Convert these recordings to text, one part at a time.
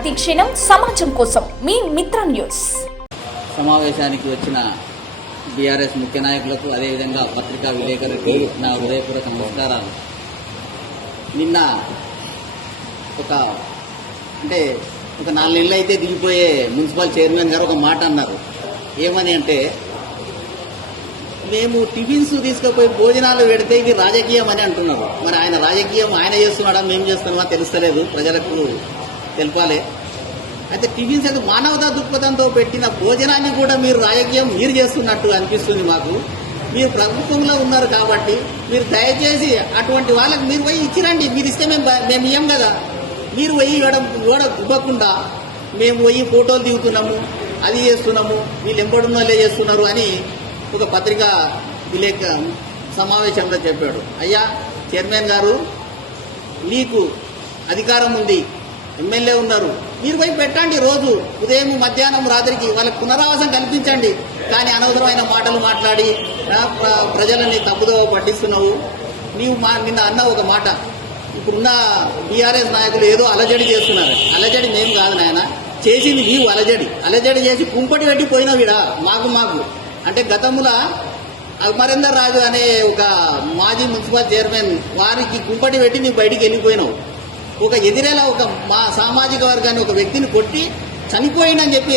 ప్రతిక్షణం సమాజం కోసం మీ మిత్ర న్యూస్. సమావేశానికి వచ్చిన బీఆర్ఎస్ ముఖ్య నాయకులకు అదేవిధంగా పత్రికా విలేకరులకి నా హృదయపూర్వక నమస్కారాలు. నిన్న ఒక 4 నెలలు అయితే దిగిపోయే మున్సిపల్ చైర్మన్ గారు ఒక మాట అన్నారు. ఏమని అంటే, మేము టిఫిన్స్ తీసుకుపోయి భోజనాలు పెడితే ఇది రాజకీయం అని అంటున్నారు. మరి ఆయన రాజకీయం ఆయన చేస్తున్నాడా మేము చేస్తున్నామా తెలుస్తలేదు, ప్రజలకు తెలపాలి. అయితే టిఫిన్స్ అయితే మానవతా దృక్పథంతో పెట్టిన భోజనాన్ని కూడా మీరు రాజకీయం మీరు చేస్తున్నట్టు అనిపిస్తుంది మాకు. మీరు ప్రభుత్వంలో ఉన్నారు కాబట్టి మీరు దయచేసి అటువంటి వాళ్ళకి మీరు పోయి ఇచ్చిరండి. మీరు ఇస్తే మేము ఇయ్యం కదా. మీరు పోయి ఇవ్వకుండా మేము పోయి ఫోటోలు దిగుతున్నాము, అది చేస్తున్నాము, వీళ్ళు ఎంబడున్న వాళ్ళే చేస్తున్నారు అని ఒక పత్రికా సమావేశంలో చెప్పాడు. అయ్యా చైర్మన్ గారు, మీకు అధికారం ఉంది, ఎమ్మెల్యే ఉన్నారు, మీరు పోయి పెట్టండి. రోజు ఉదయం మధ్యాహ్నం రాత్రికి వాళ్ళకి పునరావాసం కల్పించండి. కానీ అనవసరమైన మాటలు మాట్లాడి ప్రజలని తప్పుదోవ పట్టిస్తున్నావు. నీవు నిన్న అన్న ఒక మాట, ఇప్పుడున్న బీఆర్ఎస్ నాయకులు ఏదో అలజడి చేస్తున్నారు. అలజడి మేము కాదు నాయన, చేసింది నీవు అలజడి చేసి కుంపటి పెట్టిపోయినావు ఇడా మాకు. అంటే గతంలో అమరేందర్ రాజు అనే ఒక మాజీ మున్సిపల్ చైర్మన్ వారికి కుంపటి పెట్టి నీవు బయటికి వెళ్ళిపోయినావు. ఒక ఎదిరేలా ఒక మా సామాజిక వర్గాన్ని ఒక వ్యక్తిని కొట్టి చనిపోయిందని చెప్పి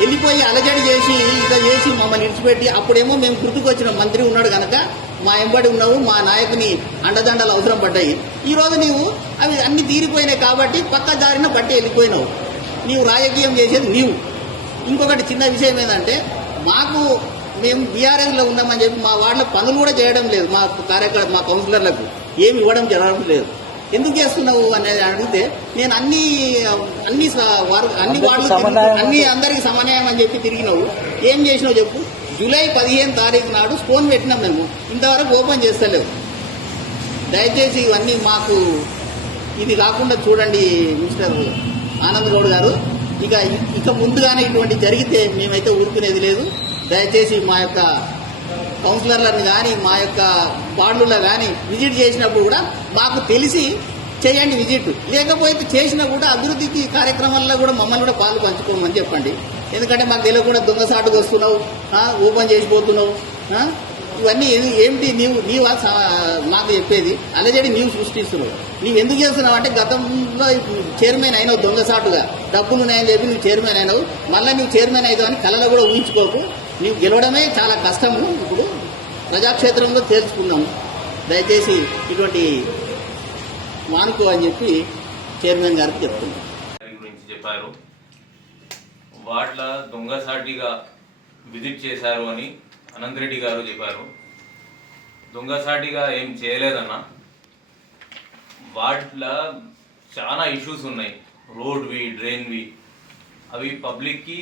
వెళ్ళిపోయి అలజడి చేసి ఇట్లా చేసి మమ్మల్ని ఇడిచిపెట్టి, అప్పుడేమో మేము గుర్తుకొచ్చిన మంత్రి ఉన్నాడు కనుక మా ఎంబడి ఉన్నావు, మా నాయకుని అండదండలు అవసరం పడ్డాయి. ఈరోజు నీవు అవి అన్ని తీరిపోయినాయి కాబట్టి పక్క దారిన బట్టి వెళ్ళిపోయినావు. నీవు రాజకీయం చేసేది నీవు. ఇంకొకటి చిన్న విషయం ఏంటంటే, మేము బీఆర్ఎస్లో ఉన్నామని చెప్పి మా వాళ్ళ పనులు కూడా చేయడం లేదు. మా కౌన్సిలర్లకు ఏమి ఇవ్వడం జరగడం లేదు. ఎందుకు చేస్తున్నావు అనేది అడిగితే, నేను అన్ని వార్డులు అందరికి సమన్వయం అని చెప్పి తిరిగినావు. ఏం చేసినావు చెప్పు. జూలై 15 తారీఖు నాడు స్టోన్ పెట్టినాం, మేము ఇంతవరకు ఓపెన్ చేస్తలేవు. దయచేసి ఇవన్నీ మాకు ఇది కాకుండా చూడండి మిస్టర్ ఆనంద్ గౌడ్ గారు. ఇక ముందుగానే ఇటువంటి జరిగితే మేమైతే ఊరుకునేది లేదు. దయచేసి మా యొక్క కౌన్సిలర్లను కానీ మా యొక్క వార్డులలో కానీ విజిట్ చేసినప్పుడు కూడా మాకు తెలిసి చేయండి విజిట్. లేకపోతే చేసినా కూడా అభివృద్ధికి కార్యక్రమాల్లో కూడా మమ్మల్ని కూడా పాలు పంచుకోమని చెప్పండి. ఎందుకంటే మాకు తెలియకుండా దొంగసాటుకు వస్తున్నావు, ఓపెన్ చేసిపోతున్నావు. ఇవన్నీ ఏమిటి నీవు మాకు చెప్పేది? అలజడి నీవు సృష్టిస్తున్నావు. నీవు ఎందుకు చేస్తున్నావు అంటే, గతంలో చైర్మన్ అయినావు దొంగసాటుగా, డబ్బులు ఉన్నాయని చెప్పి నువ్వు చైర్మన్ అయినావు. మళ్ళీ నువ్వు చైర్మన్ అవుతావు అని కళలో కూడా ఊహించుకోకు. నీవు గెలవడమే చాలా కష్టము. ఇప్పుడు ప్రజాక్షేత్రంలో తేల్చుకున్నాము. దయచేసి ఇటువంటి మానుకో అని చెప్పి చైర్మన్ గారికి చెప్తున్నాం. గురించి చెప్పారు, వాట్ల దొంగసాటిగా విజిట్ చేశారు అని అనంతరెడ్డి గారు చెప్పారు. దొంగసాటిగా ఏం చేయలేదన్న. వాట్ల చాలా ఇష్యూస్ ఉన్నాయి, రోడ్వి, డ్రైన్వి. అవి పబ్లిక్కి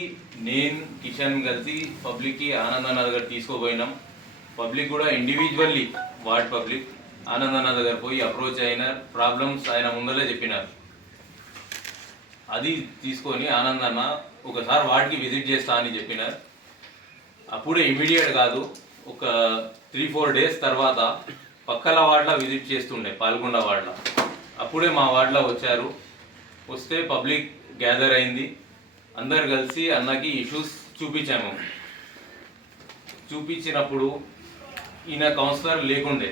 నేను కిషన్ కలిసి పబ్లిక్కి ఆనందన్న దగ్గర తీసుకోపోయినాం. పబ్లిక్ కూడా ఇండివిజువల్లీ వార్డ్ పబ్లిక్ ఆనందన్న దగ్గర పోయి అప్రోచ్ అయిన ప్రాబ్లమ్స్ ఆయన ముందరే చెప్పినారు. అది తీసుకొని ఆనందన్న ఒకసారి వార్డ్కి విజిట్ చేస్తా అని చెప్పినారు. అప్పుడే ఇమీడియట్ కాదు, ఒక 3-4 డేస్ తర్వాత పక్కల వార్డులో విజిట్ చేస్తుండే, పాల్గొండ వార్డులో. అప్పుడే మా వార్డులో వచ్చారు. వస్తే పబ్లిక్ గ్యాదర్ అయింది. అందరు కలిసి అన్నకి ఇష్యూస్ చూపించాము. చూపించినప్పుడు ఈయన కౌన్సిలర్ లేకుండే.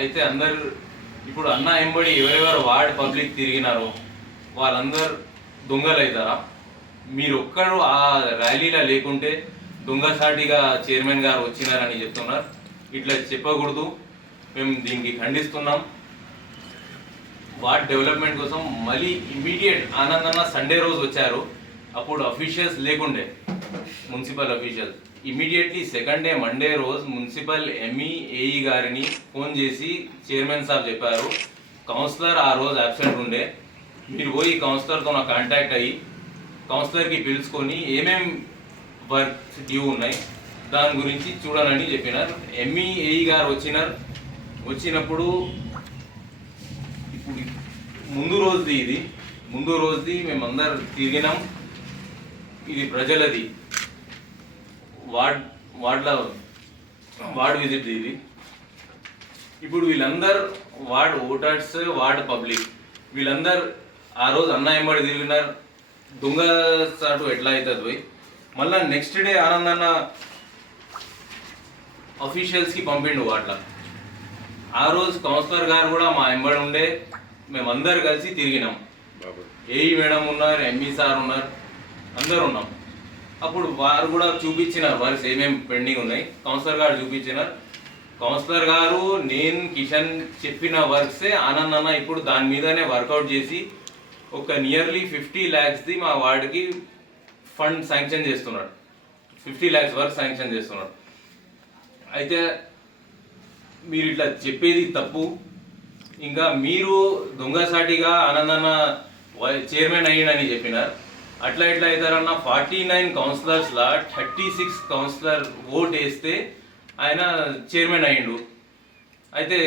అయితే అందరు ఇప్పుడు అన్న ఎంబడి ఎవరెవరు వార్డ్ పబ్లిక్ తిరిగినారో వాళ్ళందరూ దొంగలు అవుతారా? మీరు ఒక్కరు ఆ ర్యాలీలో లేకుంటే దొంగసాటిగా చైర్మన్ గారు వచ్చినారని చెప్తున్నారు. ఇట్లా చెప్పకూడదు, మేము దీనికి ఖండిస్తున్నాం. వార్డ్ డెవలప్మెంట్ కోసం మళ్ళీ ఇమీడియట్ ఆనందన్న సండే రోజు వచ్చారు. అప్పుడు అఫీషియల్స్ లేకుండే, municipal officials. Immediately second day Monday రోజు మున్సిపల్ ఏఈ గారిని ఫోన్ చేసి చైర్మన్ సాబ్ చెప్పారు, కౌన్సిలర్ ఆ రోజు అబ్సెంట్ ఉండే, మీరు పోయి కౌన్సిలర్తో నాకు కాంటాక్ట్ అయ్యి కౌన్సిలర్కి పిలుచుకొని ఏమేం వర్క్స్ డ్యూ ఉన్నాయి దాని గురించి చూడాలని చెప్పినారు. ఏఈ గారు వచ్చినప్పుడు ఇప్పుడు ముందు రోజుది మేమందరు తిరిగినాం. ఇది ప్రజలది వార్డ్ విజిట్ ఇది. ఇప్పుడు వీళ్ళందరు వార్డ్ ఓటర్స్, వార్డ్ పబ్లిక్ వీళ్ళందరు ఆ రోజు అన్న ఎంబడి తిరిగినారు. దొంగ చాటు ఎట్లా అవుతుంది పోయి మళ్ళీ నెక్స్ట్ డే ఆనందన్న అఫీషియల్స్కి పంపిండు అట్లా. ఆ రోజు కౌన్సిలర్ గారు కూడా మా ఎంబడి ఉండే, మేమందరు కలిసి తిరిగినాం. ఏఈ మేడం ఉన్నారు, ఎంఈ సార్ ఉన్నారు, అందరు ఉన్నాం. అప్పుడు వారు కూడా చూపించినారు వర్క్స్ ఏమేమి పెండింగ్ ఉన్నాయి. కౌన్సిలర్ గారు చూపించినారు. కౌన్సిలర్ గారు నేను కిషన్ చెప్పిన వర్క్సే ఆనంద్ అన్న ఇప్పుడు దాని మీదనే వర్కౌట్ చేసి ఒక నియర్లీ 50 lakhsది మా వార్డుకి ఫండ్ శాంక్షన్ చేస్తున్నాడు. 50 lakhs వర్క్ శాంక్షన్ చేస్తున్నాడు. అయితే మీరు ఇట్లా చెప్పేది తప్పు. ఇంకా మీరు దొంగసాటిగా ఆనందన్న చైర్మన్ అయ్యిండని చెప్పినారు. అట్లా ఎట్లా అవుతారన్న 49 కౌన్సిలర్స్లా 36 కౌన్సిలర్ ఓట్ వేస్తే ఆయన చైర్మన్ అయ్యిండు. అయితే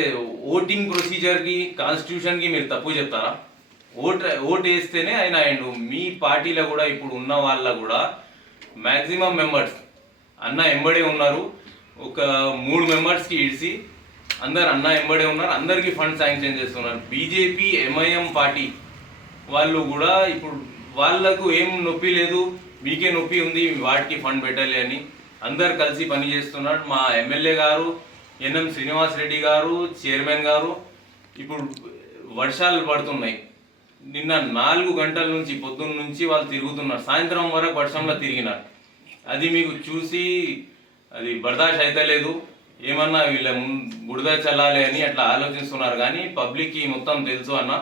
ఓటింగ్ ప్రొసీజర్కి కాన్స్టిట్యూషన్కి మీరు తప్పు చెప్తారా? ఓట్ వేస్తేనే ఆయన అయ్యిండు. మీ పార్టీలో కూడా ఇప్పుడు ఉన్న వాళ్ళ కూడా మ్యాక్సిమం మెంబర్స్ అన్న ఎంబడే ఉన్నారు. ఒక 3 మెంబర్స్కి ఇడిసి అందరు అన్న ఎంబడే ఉన్నారు. అందరికీ ఫండ్ శాంక్షన్ చేస్తున్నారు. బీజేపీ ఎంఐఎం పార్టీ వాళ్ళు కూడా ఇప్పుడు వాళ్ళకు ఏం నొప్పి లేదు, మీకే నొప్పి ఉంది వాటికి ఫండ్ పెట్టాలి అని అందరు కలిసి పని చేస్తున్నారు. మా ఎమ్మెల్యే గారు ఎన్ఎం శ్రీనివాస్ రెడ్డి గారు చైర్మన్ గారు ఇప్పుడు వర్షాలు పడుతున్నాయి. నిన్న 4 గంటల నుంచి పొద్దున్న నుంచి వాళ్ళు తిరుగుతున్నారు. సాయంత్రం వరకు వర్షంలో తిరిగినారు. అది మీకు చూసి అది బర్దాష్ అయితే లేదు. ఏమన్నా వీళ్ళ బుడద చల్లాలి అని అట్లా ఆలోచిస్తున్నారు. కానీ పబ్లిక్కి మొత్తం తెలుసు అన్న